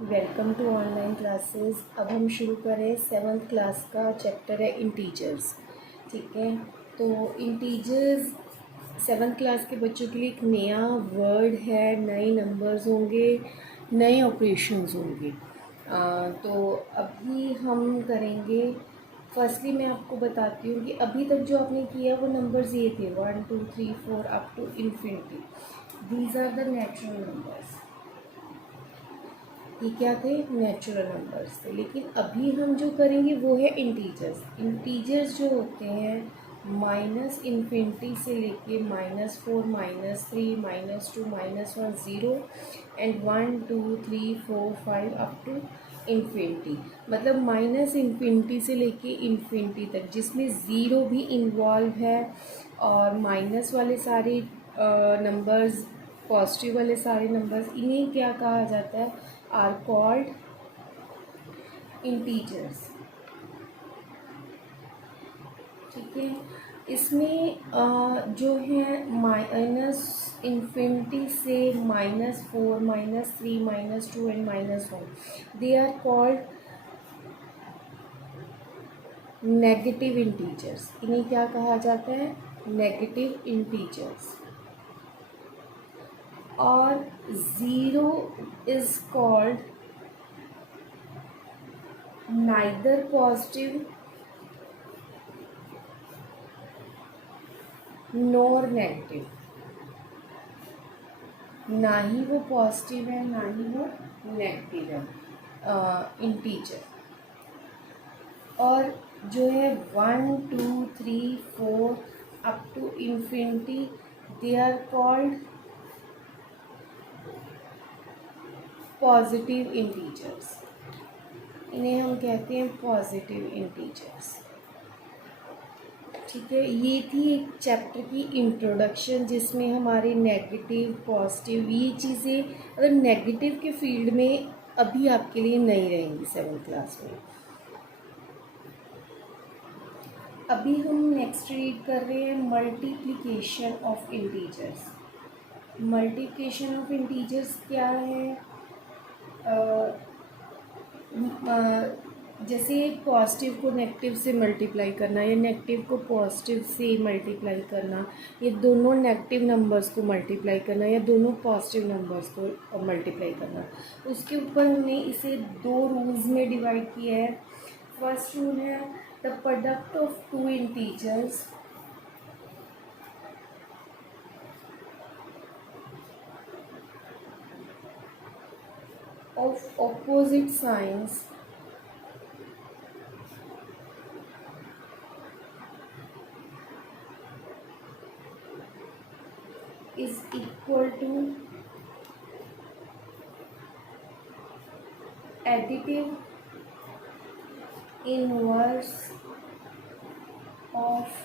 Welcome to online classes. अब हम शुरू करें 7th क्लास का चैप्टर है इंटीजर्स। ठीक है, तो इंटीजर्स 7th क्लास के बच्चों के लिए एक नया वर्ड है, नए नंबर्स होंगे, नए ऑपरेशंस होंगे। तो अभी हम करेंगे। फर्स्टली मैं आपको बताती हूँ कि अभी तक जो आपने किया वो नंबर्स ये थे 1 2 3 4 up to infinity. These are the natural numbers. ये क्या थे? नेचुरल नंबर्स थे। लेकिन अभी हम जो करेंगे वो है इंटीजर्स। इंटीजर्स जो होते हैं माइनस इन्फिनिटी से लेके -4 -3 -2 -1 0 एंड 1 2 3 4 5 अप टू इन्फिनिटी। मतलब माइनस इन्फिनिटी से लेके इन्फिनिटी तक जिसमें ज़ीरो भी इन्वॉल्व है और माइनस वाले सारे नंबर्स, पॉजिटिव वाले सारे नंबर्स, इन्हें क्या कहा जाता है? Are called integers. ठीक है, इसमें जो है माइनस इन्फिनिटी से -4 -3 -2 and -1, they are called negative integers. इन्हें क्या कहा जाता है? Negative integers. और zero is called neither positive nor negative. ना ही वो पॉजिटिव है ना ही वो नेगेटिव है इंटीजर। और जो है 1 2 3 4 up to infinity, they are called positive integers. इन्हें हम कहते हैं पॉजिटिव इंटीजर्स। ठीक है, ये थी एक चैप्टर की इंट्रोडक्शन जिसमें हमारे नेगेटिव पॉजिटिव ये चीज़ें अगर नेगेटिव के फील्ड में अभी आपके लिए नहीं रहेंगी 7th क्लास में। अभी हम नेक्स्ट रीड कर रहे हैं multiplication of integers. Multiplication of integers क्या है? जैसे पॉजिटिव को नेगेटिव से मल्टीप्लाई करना या नेगेटिव को पॉजिटिव से मल्टीप्लाई करना, ये दोनों नेगेटिव नंबर्स को मल्टीप्लाई करना या दोनों पॉजिटिव नंबर्स को मल्टीप्लाई करना, उसके ऊपर हमने इसे दो रूल्स में डिवाइड किया है। फर्स्ट रूल है the product of two integers of opposite signs is equal to additive inverse of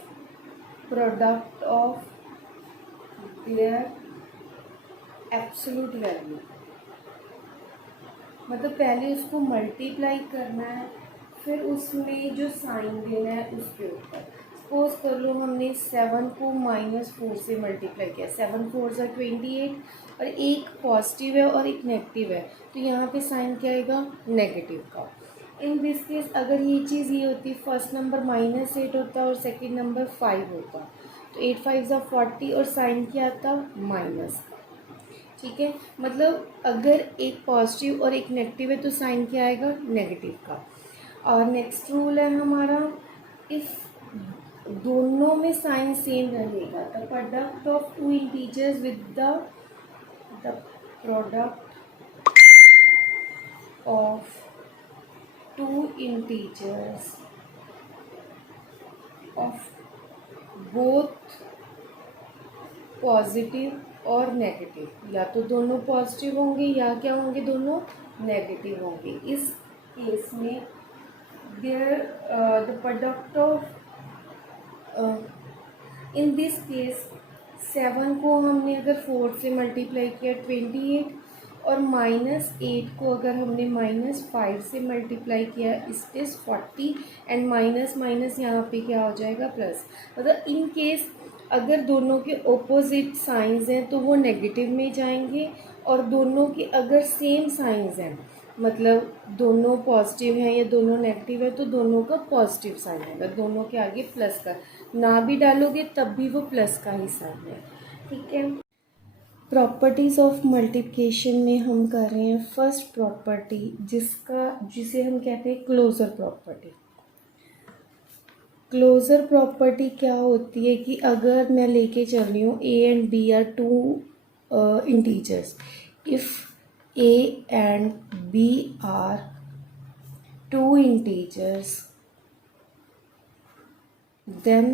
product of their absolute value। मतलब पहले उसको मल्टीप्लाई करना है, फिर उसमें जो साइन देना है उसके ऊपर। सपोज कर लो हमने 7 को -4 से मल्टीप्लाई किया, 7 4 ज़ा 28 और एक पॉजिटिव है और एक नेगेटिव है, तो यहाँ पे साइन क्या आएगा? नेगेटिव का। इन दिस केस अगर ये चीज़ ये होती, फर्स्ट नंबर -8 होता और सेकंड नंबर 5 होता, तो 8 5 ज़ा 40 और साइन क्या आता? माइनस। ठीक है, मतलब अगर एक पॉजिटिव और एक नेगेटिव है तो साइन क्या आएगा? नेगेटिव का। और नेक्स्ट रूल है हमारा, इफ दोनों में साइन सेम रहेगा, the product of two integers with the product of two integers of both positive और नेगेटिव, या तो दोनों पॉजिटिव होंगे या क्या होंगे? दोनों नेगेटिव होंगे। इस केस में there the product of in this case 7 को हमने अगर 4 से मल्टीप्लाई किया 28, और -8 को अगर हमने -5 से मल्टीप्लाई किया इस इज़ 40, एंड माइनस माइनस यहाँ पे क्या हो जाएगा? प्लस। मतलब इन केस अगर दोनों के ओपोजिट साइंस हैं तो वो नेगेटिव में जाएंगे, और दोनों के अगर सेम साइंस हैं मतलब दोनों पॉजिटिव हैं या दोनों नेगेटिव है तो दोनों का पॉजिटिव साइन आएगा, दोनों के आगे प्लस का, ना भी डालोगे तब भी वो प्लस का ही साइन है। ठीक है, प्रॉपर्टीज़ ऑफ मल्टीप्लिकेशन में हम कर रहे हैं फर्स्ट प्रॉपर्टी जिसे हम कहते हैं क्लोजर प्रॉपर्टी। क्लोजर प्रॉपर्टी क्या होती है कि अगर मैं लेके चल रही हूँ A and B are two integers, if A and B are two integers, then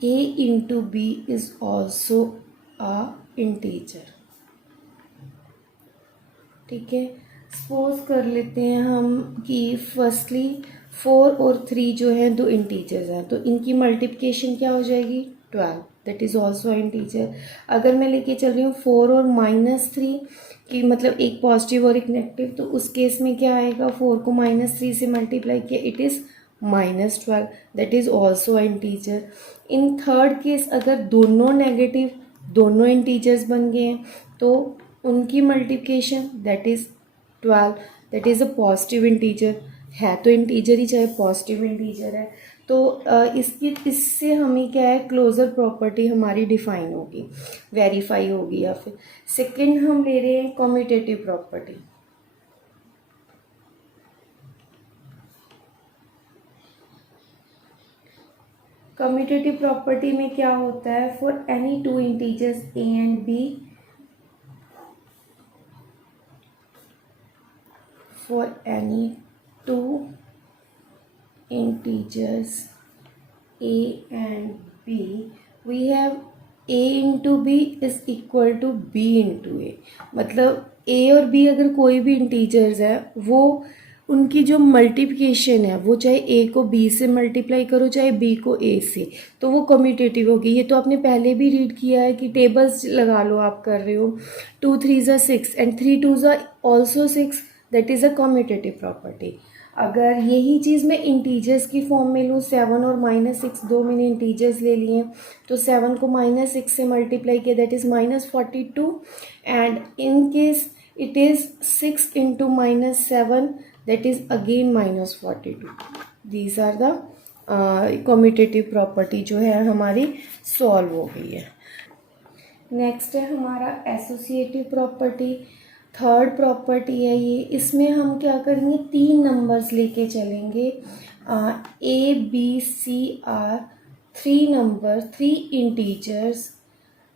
a into b is also a integer। ठीक है, सपोज कर लेते हैं हम कि फर्स्टली 4 और 3 जो है दो इंटीजर्स हैं, तो इनकी मल्टीप्लिकेशन क्या हो जाएगी 12, दैट इज़ ऑल्सो इंटीजर। अगर मैं लेके चल रही हूँ 4 और -3 की, मतलब एक पॉजिटिव और एक नेगेटिव, तो उस केस में क्या आएगा, 4 को -3 से मल्टीप्लाई किया, it is -12, that is also integer. In third case अगर दोनों नेगेटिव दोनों इंटीजर्स बन गए हैं तो उनकी multiplication that is 12, that is a positive integer, है तो इंटीजर ही चाहे पॉजिटिव इंटीजर है। तो इससे हमें क्या है, क्लोजर प्रॉपर्टी हमारी डिफाइन होगी, वेरीफाई होगी। या फिर सेकंड हम ले रहे हैं कम्यूटेटिव प्रॉपर्टी। कम्यूटेटिव प्रॉपर्टी में क्या होता है, for any two integers A and B, for any two integers a and b, we have a into b is equal to b into a। मतलब a और b अगर कोई भी integers है, वो उनकी जो मल्टीप्लिकेशन है वो चाहे a को b से मल्टीप्लाई करो चाहे b को a से, तो वो कम्यूटेटिव होगी। ये तो आपने पहले भी रीड किया है कि टेबल्स लगा लो, आप कर रहे हो 2 3 6 and 3 2 also 6, that is a commutative property. अगर यही चीज़ मैं इंटीजर्स की फॉर्म में लूँ, 7 और -6 दो मैंने इंटीजर्स ले लिए, तो 7 को -6 से मल्टीप्लाई किया, that is -42, and in case it is 6 into -7, that is again -42। These are the commutative property जो है हमारी सॉल्व हो गई है। नेक्स्ट है हमारा एसोसिएटिव प्रॉपर्टी, थर्ड प्रॉपर्टी है ये। इसमें हम क्या करेंगे, 3 नंबर्स लेके चलेंगे, A B C are 3 number 3 integers.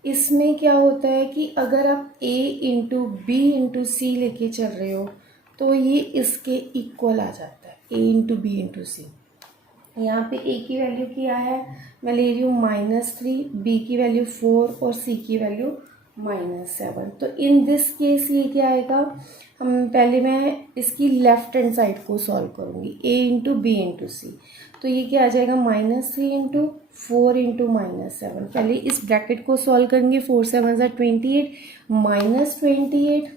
इसमें क्या होता है कि अगर आप a into B into C लेके चल रहे हो तो ये इसके इक्वल आ जाता है, a इंटू बी इंटू सी। यहाँ पे a की वैल्यू क्या है, मैं ले रही हूँ -3, b की वैल्यू 4 और c की वैल्यू -7। तो इन दिस केस ये क्या आएगा, हम पहले मैं इसकी लेफ्ट हैंड साइड को सॉल्व करूँगी, a इंटू बी इंटू सी, तो ये क्या आ जाएगा -3 इंटू 4 इंटू -7। पहले इस ब्रैकेट को सॉल्व करेंगे, 4 7 28 -28,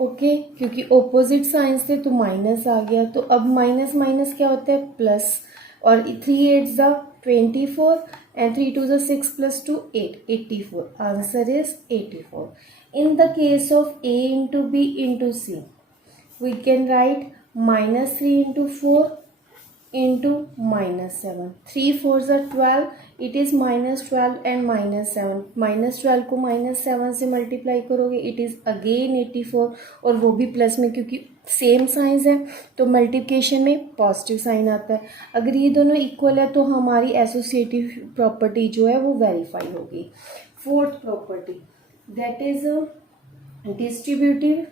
ओके क्योंकि ऑपोजिट साइंस थे तो माइनस आ गया, तो अब माइनस माइनस क्या होता है प्लस, और 3 8 24 and 3 2 6 plus 2 8, 84, answer is 84। In the case of a into B into C we can write -3 into 4 into -7, 3 4s are 12, it is -12 and -7, -12 को -7 से मल्टीप्लाई करोगे इट इज़ अगेन 84, और वो भी प्लस में, क्योंकि सेम साइंस है तो मल्टीप्लिकेशन में पॉजिटिव साइन आता है। अगर ये दोनों इक्वल है तो हमारी एसोसिएटिव प्रॉपर्टी जो है वो वेरीफाई होगी। Fourth property that is distributive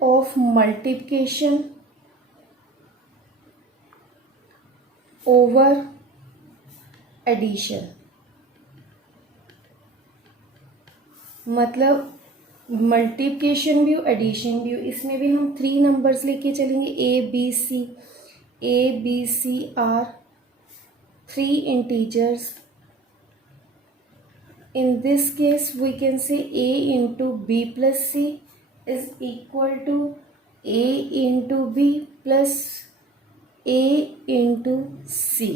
of multiplication over addition। मतलब मल्टीप्लिकेशन भी हो एडिशन भी हो, इसमें भी हम 3 नंबर्स लेके चलेंगे, A B C are 3 integers. In this case we can say a into b plus c is equal to a into b plus a into c।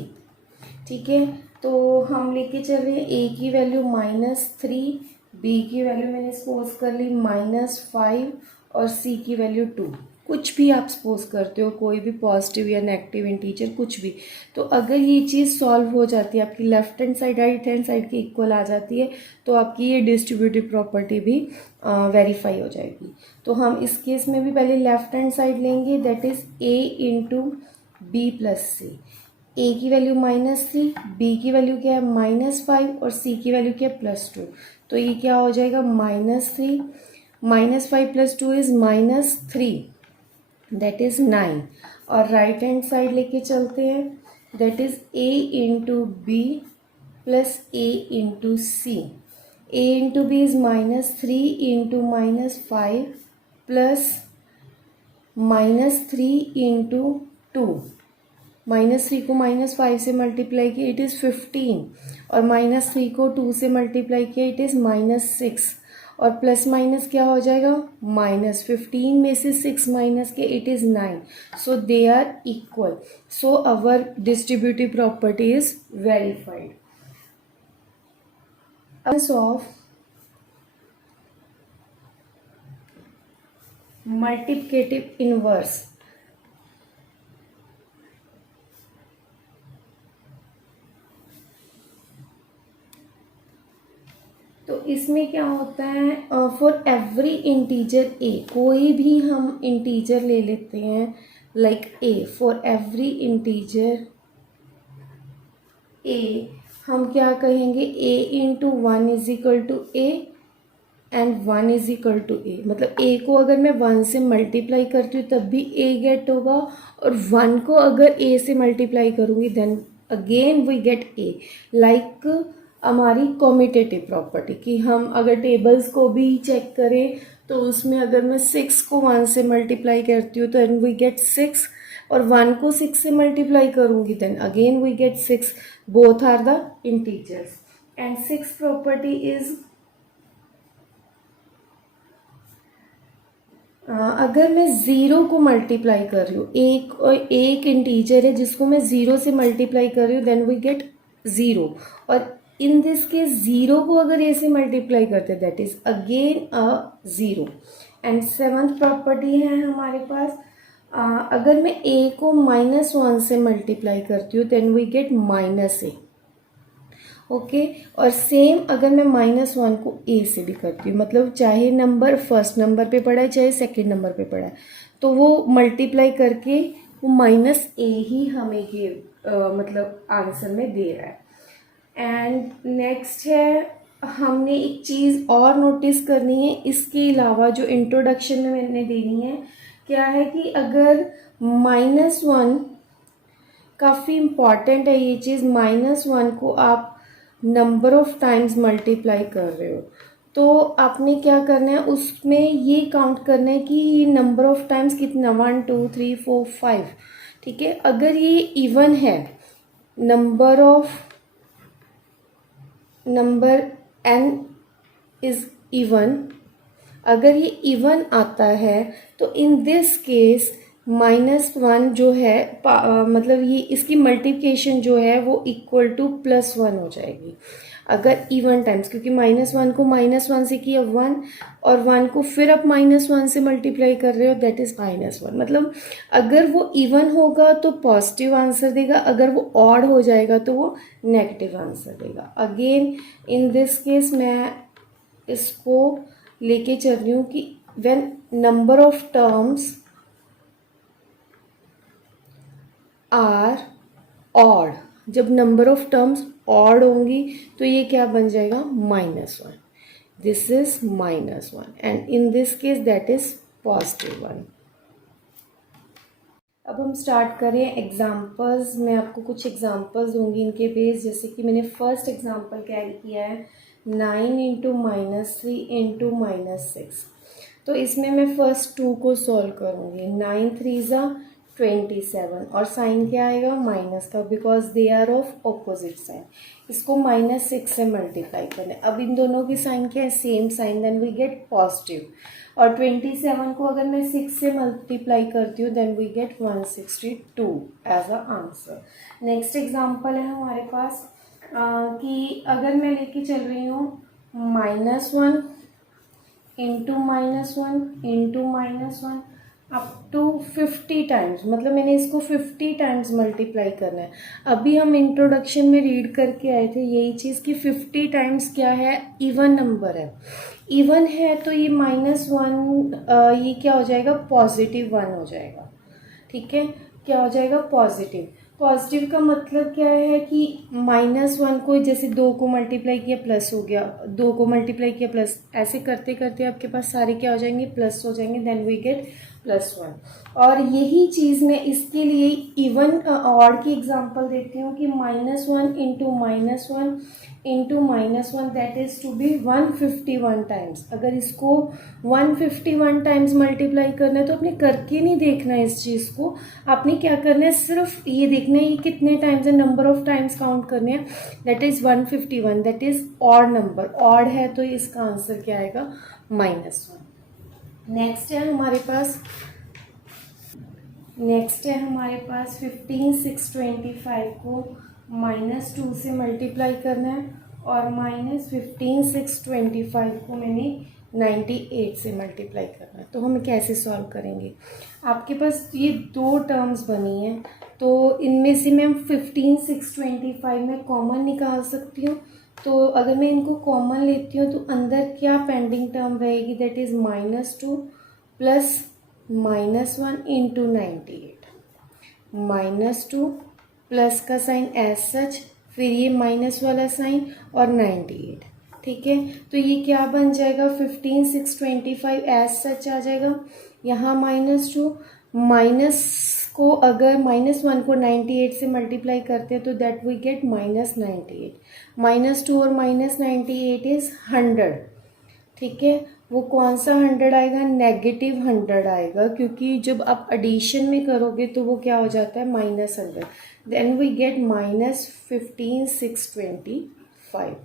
ठीक है, तो हम लेके चल रहे हैं ए की वैल्यू -3, बी की वैल्यू मैंने सपोज कर ली -5 और सी की वैल्यू 2। कुछ भी आप सपोज करते हो, कोई भी पॉजिटिव या नेगेटिव इंटीजर कुछ भी। तो अगर ये चीज़ सॉल्व हो जाती है, आपकी left hand side right hand side की इक्वल आ जाती है, तो आपकी ये डिस्ट्रीब्यूटिव प्रॉपर्टी भी वेरीफाई हो जाएगी। तो हम इस केस में भी पहले लेफ्ट हैंड साइड लेंगे, that is A into B plus c. A की वैल्यू -3, बी की वैल्यू क्या है -5 और सी की वैल्यू क्या है +2। तो ये क्या हो जाएगा -3, -5 + 2 इज -3, दैट इज 9। और राइट हैंड साइड लेके चलते हैं, that is A into B plus A into C. A into B is -3 into -5 plus -3 into 2। -3 को -5 से मल्टीप्लाई किया इट इज़ 15, और -3 को 2 से मल्टीप्लाई किया इट इज़ -6, और प्लस माइनस क्या हो जाएगा -15 में से 6 माइनस के it is 9। So they are equal, so our distributive property is verified. Of multiplicative inverse. तो इसमें क्या होता है, फॉर एवरी इंटीजर ए, कोई भी हम इंटीजर ले लेते हैं like a, for every integer a हम क्या कहेंगे, a into 1 is equal to a and 1 is equal to a. मतलब ए को अगर मैं 1 से मल्टीप्लाई करती हूँ तब भी ए गेट होगा, और 1 को अगर ए से मल्टीप्लाई करूँगी then again we get A. Like हमारी कॉम्यूटेटिव प्रॉपर्टी कि हम अगर टेबल्स को भी चेक करें तो उसमें अगर मैं 6 को 1 से मल्टीप्लाई करती हूँ तो देन वी गेट 6, और 1 को 6 से मल्टीप्लाई करूँगी then again we get 6। Both are the integers. And 6 property is, अगर मैं ज़ीरो को मल्टीप्लाई कर रही हूँ, एक इंटीजर है जिसको मैं ज़ीरो से मल्टीप्लाई कर रही हूँ देन वी गेट ज़ीरो, और इन दिस केस ज़ीरो को अगर ए से मल्टीप्लाई करते हैं that is again a zero. And seventh property है हमारे पास, अगर मैं ए को -1 से मल्टीप्लाई करती हूँ then we get -a। Okay, और सेम अगर मैं -1 को ए से भी करती हूँ, मतलब चाहे नंबर फर्स्ट नंबर पे पड़ा है चाहे सेकंड नंबर पे पड़ा है, तो वो मल्टीप्लाई करके वो -a ही हमें ये मतलब आंसर में दे रहा है। एंड नेक्स्ट है, हमने एक चीज़ और नोटिस करनी है इसके अलावा जो इंट्रोडक्शन में मैंने देनी है, क्या है कि अगर -1, काफ़ी इम्पॉर्टेंट है ये चीज़, -1 को आप नंबर ऑफ टाइम्स मल्टीप्लाई कर रहे हो तो आपने क्या करना है, उसमें ये काउंट करना है कि ये नंबर ऑफ टाइम्स कितना, 1 2 3 4 5, ठीक है। अगर ये इवन है, नंबर n इज इवन, अगर ये इवन आता है तो इन दिस केस -1 जो है मतलब ये इसकी मल्टीप्लिकेशन जो है वो इक्वल टू +1 हो जाएगी अगर इवन टाइम्स, क्योंकि -1 को -1 से किया 1, और 1 को फिर आप -1 से मल्टीप्लाई कर रहे हो दैट इज़ -1। मतलब अगर वो इवन होगा तो पॉजिटिव आंसर देगा, अगर वो ऑड हो जाएगा तो वो नेगेटिव आंसर देगा। अगेन इन दिस केस मैं इसको लेके चल रही हूँ कि when number of terms are odd, जब नंबर ऑफ टर्म्स ऑड होंगी तो ये क्या बन जाएगा -1, this is -1 and in this case that is +1। अब हम स्टार्ट करें एग्जाम्पल्स। मैं आपको कुछ एग्जाम्पल्स दूंगी इनके बेस, जैसे कि मैंने फर्स्ट एग्जाम्पल कैरी किया है 9 इंटू -3 इंटू -6। तो इसमें मैं फर्स्ट 2 को सॉल्व करूँगी। 9 3 ज़ा 27, और साइन क्या आएगा माइनस का, because they are of opposite sign. इसको -6 से मल्टीप्लाई करना है। अब इन दोनों की साइन क्या है, same sign, then we get positive. और 27 को अगर मैं 6 से मल्टीप्लाई करती हूँ then we get 162 as a answer. Next example है हमारे पास कि अगर मैं लेके चल रही हूँ -1 into -1 into -1 up to 50 times, मतलब मैंने इसको 50 टाइम्स मल्टीप्लाई करना है। अभी हम इंट्रोडक्शन में रीड करके आए थे यही चीज़ कि 50 टाइम्स क्या है, इवन नंबर है। इवन है तो ये -1 ये क्या हो जाएगा, +1 हो जाएगा। ठीक है, क्या हो जाएगा, पॉजिटिव। पॉजिटिव का मतलब क्या है कि -1 को जैसे 2 को मल्टीप्लाई किया प्लस हो गया, 2 को मल्टीप्लाई किया प्लस, ऐसे करते करते आपके पास सारे क्या हो जाएंगे, प्लस हो जाएंगे, देन वी गेट +1। और यही चीज़ मैं इसके लिए इवन ऑड की एग्जांपल देती हूँ कि -1 into -1 into -1 that is to be 151 times. अगर इसको 151 टाइम्स मल्टीप्लाई करना है तो आपने करके नहीं देखना है इस चीज़ को, आपने क्या करना है, सिर्फ ये देखना है ये कितने टाइम्स है, नंबर ऑफ टाइम्स काउंट करने हैं, that is 151, that is odd number, odd है तो इसका आंसर क्या आएगा, -1। नेक्स्ट है हमारे पास 15 625 को -2 से मल्टीप्लाई करना है, और -15 625 को मैंने 98 से मल्टीप्लाई करना है। तो हम कैसे सॉल्व करेंगे, आपके पास ये 2 टर्म्स बनी हैं, तो इनमें से मैं 15 625 में कॉमन निकाल सकती हूँ। तो अगर मैं इनको कॉमन लेती हूँ तो अंदर क्या पेंडिंग टर्म रहेगी, that is -2 plus -1 into 98, -2 plus का साइन एज सच, फिर ये माइनस वाला साइन और 98। ठीक है, तो ये क्या बन जाएगा, 15 625 एज सच आ जाएगा, यहाँ -2 माइनस को अगर -1 को 98 से मल्टीप्लाई करते हैं तो दैट वी गेट -98, -2 और -98 इज़ 100। ठीक है, वो कौन सा 100 आएगा, -100 आएगा, क्योंकि जब आप एडिशन में करोगे तो वो क्या हो जाता है, -100, देन वी गेट -15 625।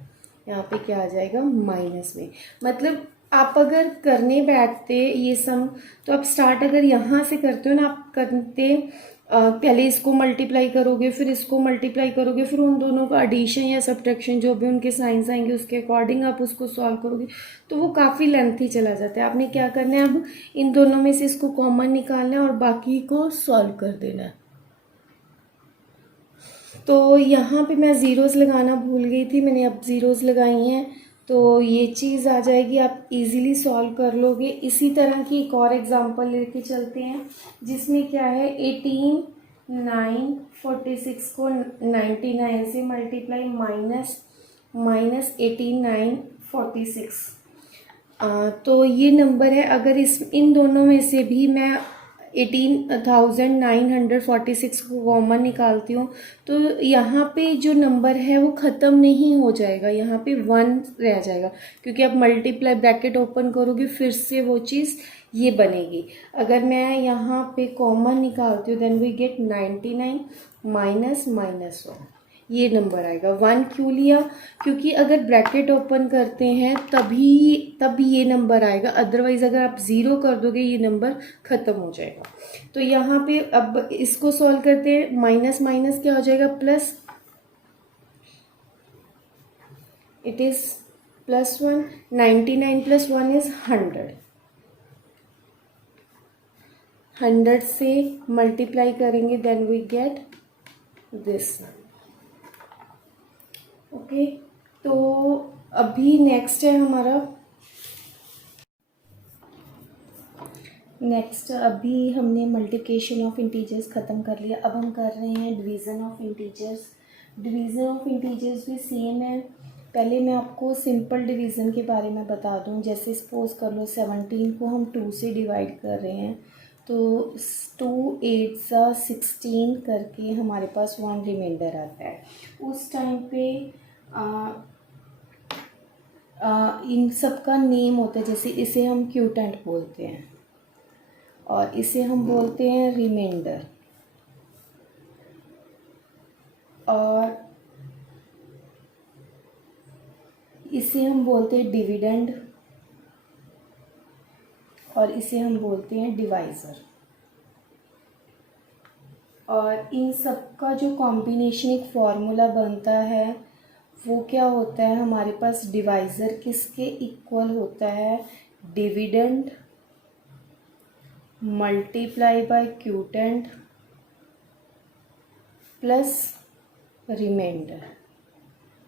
यहाँ पे क्या आ जाएगा, माइनस में, मतलब आप अगर करने बैठते ये सम, तो आप स्टार्ट अगर यहाँ से करते हो ना, आप करते पहले इसको मल्टीप्लाई करोगे, फिर इसको मल्टीप्लाई करोगे, फिर उन दोनों का एडिशन या सब्ट्रैक्शन जो भी उनके साइंस आएंगे उसके अकॉर्डिंग आप उसको सॉल्व करोगे, तो वो काफ़ी लेंथी चला जाता है। आपने क्या करना है, अब इन दोनों में से इसको कॉमन निकालना है और बाकी को सॉल्व कर देना है। तो यहाँ पे मैं ज़ीरोज़ लगाना भूल गई थी, मैंने अब ज़ीरोज़ लगाई हैं, तो ये चीज़ आ जाएगी, आप इजीली सॉल्व कर लोगे। इसी तरह की एक और एग्जांपल लेके चलते हैं, जिसमें क्या है, 18 9 46 को 99 से मल्टीप्लाई माइनस 18 9 46। तो ये नंबर है, अगर इस इन दोनों में से भी मैं 18,946 को कॉमन निकालती हूँ तो यहाँ पे जो नंबर है वो ख़त्म नहीं हो जाएगा, यहाँ पे 1 रह जाएगा, क्योंकि आप मल्टीप्लाई ब्रैकेट ओपन करोगे फिर से वो चीज़ ये बनेगी। अगर मैं यहाँ पे कॉमन निकालती हूँ देन वी गेट 99 -1, ये नंबर आएगा। 1 क्यों लिया, क्योंकि अगर ब्रैकेट ओपन करते हैं तब ये नंबर आएगा, अदरवाइज़ अगर आप ज़ीरो कर दोगे ये नंबर ख़त्म हो जाएगा। तो यहाँ पे अब इसको सॉल्व करते हैं, माइनस माइनस क्या हो जाएगा, प्लस, इट इज़ +1, 99 + 1 इज़ 100, 100 से मल्टीप्लाई करेंगे then we get this. Okay, तो अभी नेक्स्ट है हमारा, अभी हमने मल्टीप्लिकेशन ऑफ इंटीजर्स ख़त्म कर लिया, अब हम कर रहे हैं division of integers. Division of integers भी सेम है। पहले मैं आपको सिंपल डिवीज़न के बारे में बता दूं, जैसे सपोज़ कर लो 17 को हम 2 से डिवाइड कर रहे हैं, तो 2 8 16 करके हमारे पास 1 रिमाइंडर आता है। उस टाइम पे इन सब का नेम होता है, जैसे इसे हम क्यूटेंट बोलते हैं और इसे हम बोलते हैं रिमाइंडर, और इसे हम बोलते हैं डिविडेंड, और इसे हम बोलते हैं डिवाइज़र। और इन सब का जो कॉम्बिनेशन एक फॉर्मूला बनता है वो क्या होता है, हमारे पास डिवाइज़र किसके इक्वल होता है, dividend multiply by quotient plus remainder,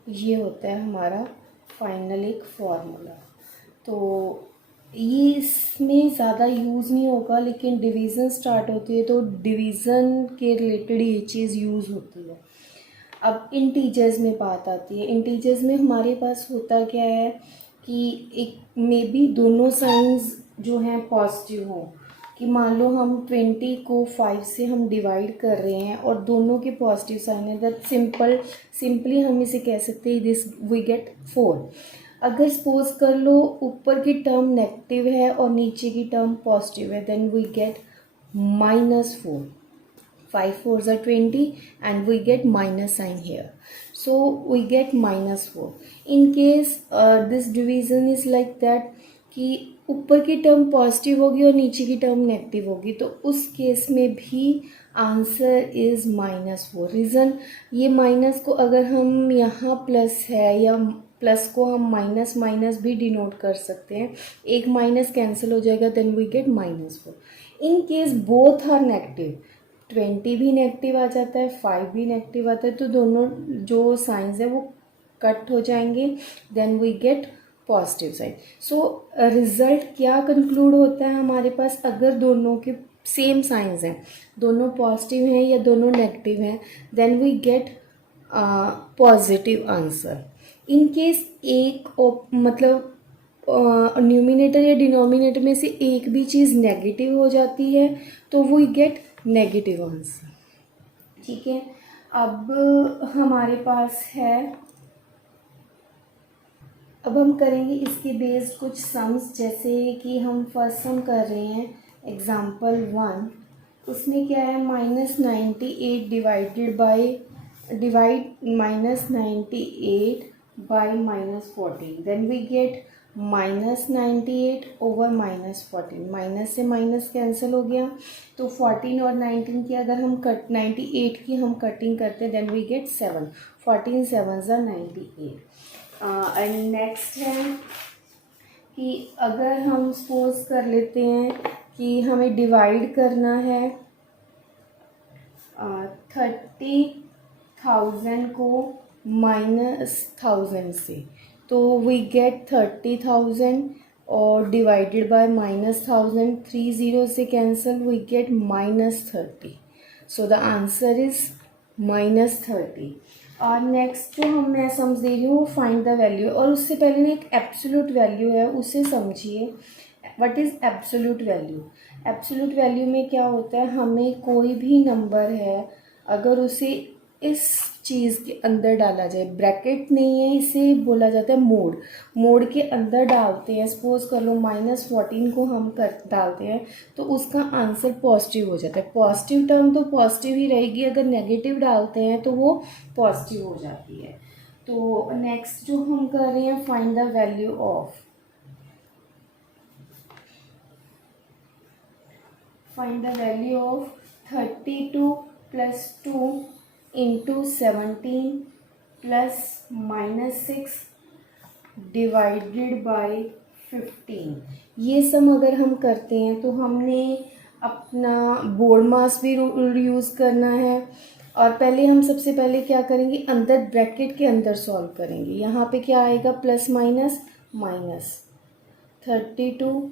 ये होता है हमारा फाइनल एक फॉर्मूला। तो ये इसमें ज़्यादा यूज़ नहीं होगा, लेकिन डिवीज़न स्टार्ट होती है तो डिवीज़न के रिलेटेड ये चीज़ यूज़ होती है। अब इंटीजर्स में बात आती है। इंटीजर्स में हमारे पास होता क्या है कि एक मे बी दोनों साइंस जो हैं पॉजिटिव हों, कि मान लो हम 20 को 5 से हम डिवाइड कर रहे हैं और दोनों के पॉजिटिव साइन है, दैट सिंपली हम इसे कह सकते हैं दिस वी गेट 4। अगर सपोज कर लो ऊपर की टर्म नेगेटिव है और नीचे की टर्म पॉजिटिव है, then we get -4। 5 4s are 20 and we get minus sign here, so we get -4. In case this division is like that कि ऊपर की टर्म पॉजिटिव होगी और नीचे की टर्म नेगेटिव होगी, तो उस केस में भी आंसर इज़ -4। रीज़न, ये माइनस को अगर हम यहाँ प्लस है या प्लस को हम माइनस माइनस भी डिनोट कर सकते हैं, एक माइनस कैंसिल हो जाएगा, then we get -4। In case both are negative, 20 भी नेगेटिव आ जाता है, 5 भी नेगेटिव आता है, तो दोनों जो साइंस है वो कट हो जाएंगे, then we get positive sign. So result क्या कंक्लूड होता है हमारे पास, अगर दोनों के सेम साइंस हैं, दोनों पॉजिटिव हैं या दोनों नेगेटिव हैं, then we get positive answer. In case एक मतलब न्यूमिनेटर या डिनोमिनेटर में से एक भी चीज़ नेगेटिव हो जाती है, तो वी गेट नेगेटिव आंसर। ठीक है, अब हमारे पास है, अब हम करेंगे इसके बेस्ड कुछ सम्स, जैसे कि हम फर्स्ट सम कर रहे हैं एग्जाम्पल 1। उसमें क्या है, -98 divide -98 by -14, then we get -98 over -14। Minus से माइनस कैंसिल हो गया, तो 14 और 19 की अगर हम 98 की हम कटिंग करते हैं, then we get 7। 14 7s are 98। And next है कि अगर हम सपोज कर लेते हैं कि हमें डिवाइड करना है 30,000 को -1000 से, तो वी गेट 30,000 और डिवाइडेड बाय -1000, 3 0 से cancel, we get -30। So the answer is -30। और नेक्स्ट जो मैं समझ दे रही हूँ वो फाइंड द वैल्यू, और उससे पहले ना एक एब्सोल्यूट वैल्यू है, उसे समझिए। What is absolute value? Absolute value में क्या होता है, हमें कोई भी नंबर है अगर उसे इस चीज़ के अंदर डाला जाए, ब्रैकेट नहीं है, इसे बोला जाता है मोड, मोड के अंदर डालते हैं, सपोज कर लो -14 को हम डालते हैं, तो उसका आंसर पॉजिटिव हो जाता है। पॉजिटिव टर्म तो पॉजिटिव ही रहेगी, अगर नेगेटिव डालते हैं तो वो पॉजिटिव हो जाती है। तो नेक्स्ट जो हम कर रहे हैं, find the value of, find the value of 32 + 2 × 17 + -6 divided by 15। ये सम अगर हम करते हैं तो हमने अपना बोर्ड मास भी यूज़ करना है, और पहले हम सबसे पहले क्या करेंगे, अंदर ब्रैकेट के अंदर सॉल्व करेंगे। यहाँ पे क्या आएगा, प्लस माइनस माइनस, 32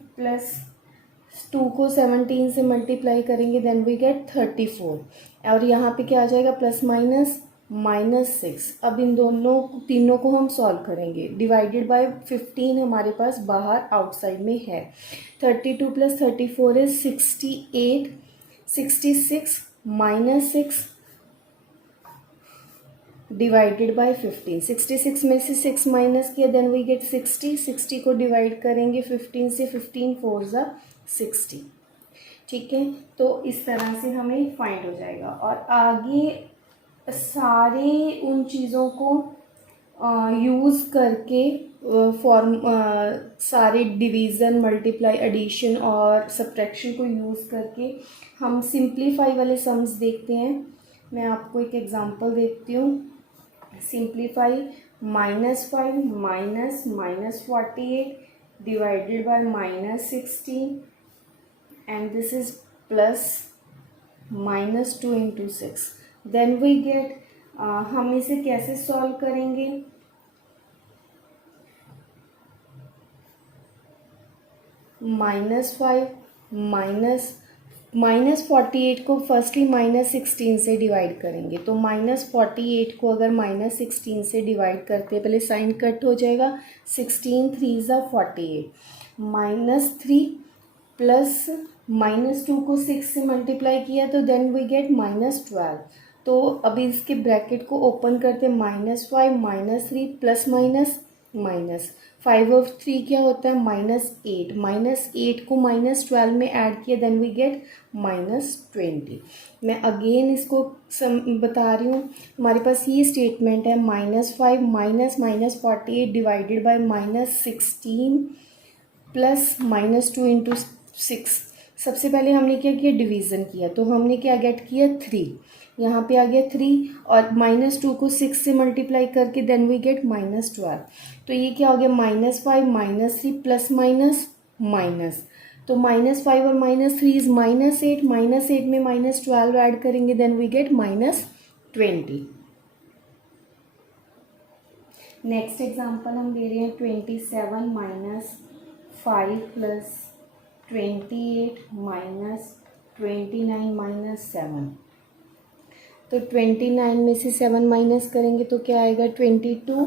+ 2 को 17 से मल्टीप्लाई करेंगे, देन वी गेट 34, और यहाँ पे क्या आ जाएगा, प्लस माइनस -6। अब इन तीनों को हम सॉल्व करेंगे, डिवाइडेड बाय 15 हमारे पास बाहर आउटसाइड में है। 32 + 34 इज 68, 66 -6 डिवाइडेड बाय 15। 66 में से 6 माइनस किया, देन वी गेट 60। 60 को डिवाइड करेंगे 15 से, 15 4s are 60। ठीक है, तो इस तरह से हमें फाइंड हो जाएगा। और आगे सारे उन चीज़ों को यूज़ करके सारे डिवीज़न, मल्टीप्लाई, एडिशन और सब्ट्रैक्शन को यूज़ करके हम सिंप्लीफाई वाले सम्स देखते हैं। मैं आपको एक एग्जांपल देती हूँ। Simplify -5 minus -48 divided by -16, and this is plus -2 into 6. Then we get हम इसे कैसे सॉल्व करेंगे? -5 -48 को फर्स्टली -16 से डिवाइड करेंगे, तो -48 को अगर -16 से डिवाइड करते हैं, पहले साइन कट हो जाएगा, 16 3 ज़ा 48, -3 प्लस -2 को 6 से मल्टीप्लाई किया तो देन वी गेट -12. तो अभी इसके ब्रैकेट को ओपन करते, -5 -3 प्लस माइनस 5 और 3 क्या होता है? -8. -8 को -12 में ऐड किया, देन वी गेट -20. मैं अगेन इसको बता रही हूँ. हमारे पास ये स्टेटमेंट है, -5 minus -48 divided by -16 plus -2 into 6. सबसे पहले हमने क्या किया? डिवीज़न किया, तो हमने क्या गेट किया? 3. यहाँ पे आ गया 3 और -2 को 6 से मल्टीप्लाई करके देन वी गेट -12. तो ये क्या हो गया? -5 -3 प्लस माइनस, तो -5 और -3 इज -8. -8 में -12 ऐड करेंगे, then we get -20. Next example हम ले रहे हैं 27 माइनस 5 प्लस 28 माइनस 29 माइनस 7. तो 29 में से 7 माइनस करेंगे तो क्या आएगा? 22.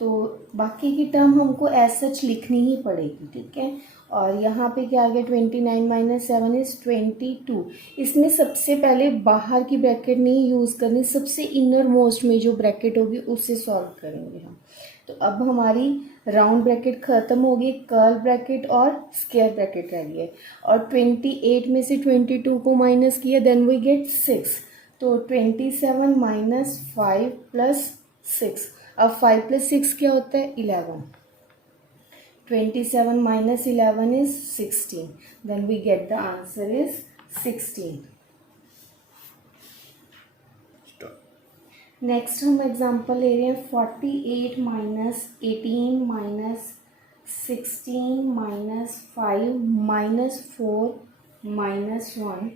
तो बाकी की टर्म हमको एज सच लिखनी ही पड़ेगी, ठीक है. और यहाँ पे क्या आ गया? 29 माइनस 7 इज़ 22. इसमें सबसे पहले बाहर की ब्रैकेट नहीं यूज़ करनी, सबसे इनर मोस्ट में जो ब्रैकेट होगी उससे सॉल्व करेंगे हम. तो अब हमारी राउंड ब्रैकेट ख़त्म हो गई, कर्ल ब्रैकेट और स्क्वायर ब्रैकेट रह गई. और 28 में से 22 को माइनस किया, देन वी गेट 6. तो 27 माइनस 5 प्लस 6. अब 5 प्लस 6 क्या होता है? 11. 27 minus 11 is 16. Then we get the answer is 16. Next हम एग्जांपल ले रहे हैं 48 minus 18 minus 16 minus 5 minus 4 minus 1,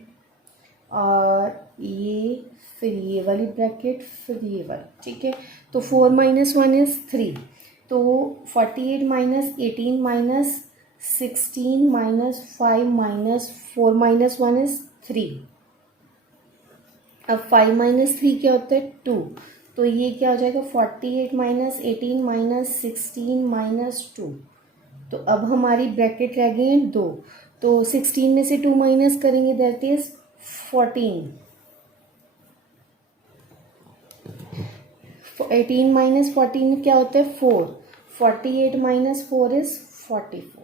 और ये फिर ये वाली ब्रैकेट फिर ये वाली, ठीक है. तो 4 माइनस 1 इज़ 3. तो 48 minus 18 minus 16 minus 5 minus 4 minus 1 is 3. अब 5 माइनस 3 क्या होता है? 2. तो ये क्या हो जाएगा? 48 माइनस 18 माइनस 16 माइनस 2. तो अब हमारी ब्रैकेट रह गई हैं 2. तो 16 में से 2 माइनस करेंगे, दैट इज 14. 18 माइनस 14 क्या होता है? 4. 48 माइनस 4 इज 44.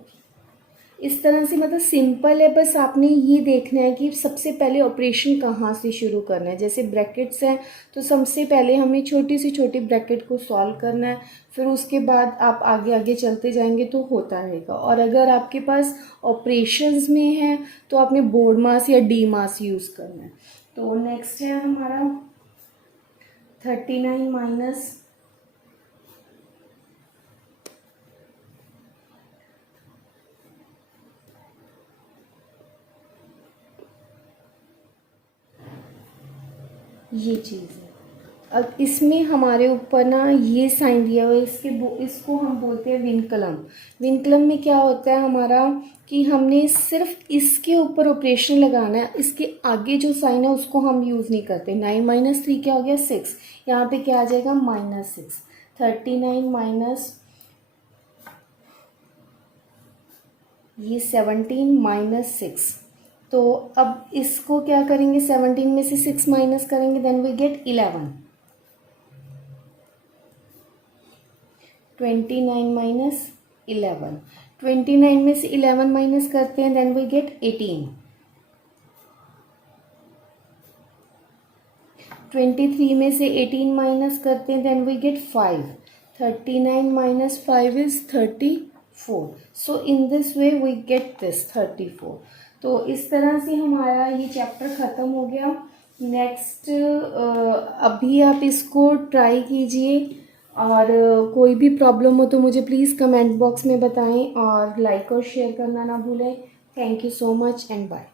इस तरह से मतलब सिंपल है, बस आपने ये देखना है कि सबसे पहले ऑपरेशन कहाँ से शुरू करना है. जैसे ब्रैकेट्स हैं तो सबसे पहले हमें छोटी से छोटी ब्रैकेट को सॉल्व करना है, फिर उसके बाद आप आगे आगे चलते जाएंगे तो होता रहेगा. और अगर आपके पास ऑपरेशंस में है तो आपने बोर्ड मास या डी मास यूज़ करना है. तो नेक्स्ट है हमारा 39 माइनस ये चीज़ है. अब इसमें हमारे ऊपर ना ये साइन दिया हुआ है, इसको हम बोलते हैं विनकलम. विनकलम में क्या होता है हमारा कि हमने सिर्फ इसके ऊपर ऑपरेशन लगाना है, इसके आगे जो साइन है उसको हम यूज़ नहीं करते. 9 माइनस 3 क्या हो गया? 6. यहाँ पे क्या आ जाएगा? -6. 39 माइनस ये 17 माइनस 6. तो अब इसको क्या करेंगे? 17 में से 6 माइनस करेंगे, देन वी गेट 11. 29 माइनस 11. 29 में से 11 माइनस करते हैं, देन वी गेट 18. 23 में से 18 माइनस करते हैं, then we get 5. 39 minus 5 is 34. So in this way we get this 34. तो इस तरह से हमारा ये चैप्टर ख़त्म हो गया. नेक्स्ट अभी आप इसको ट्राई कीजिए और कोई भी प्रॉब्लम हो तो मुझे प्लीज़ कमेंट बॉक्स में बताएं और लाइक और शेयर करना ना भूलें। Thank you so much and bye.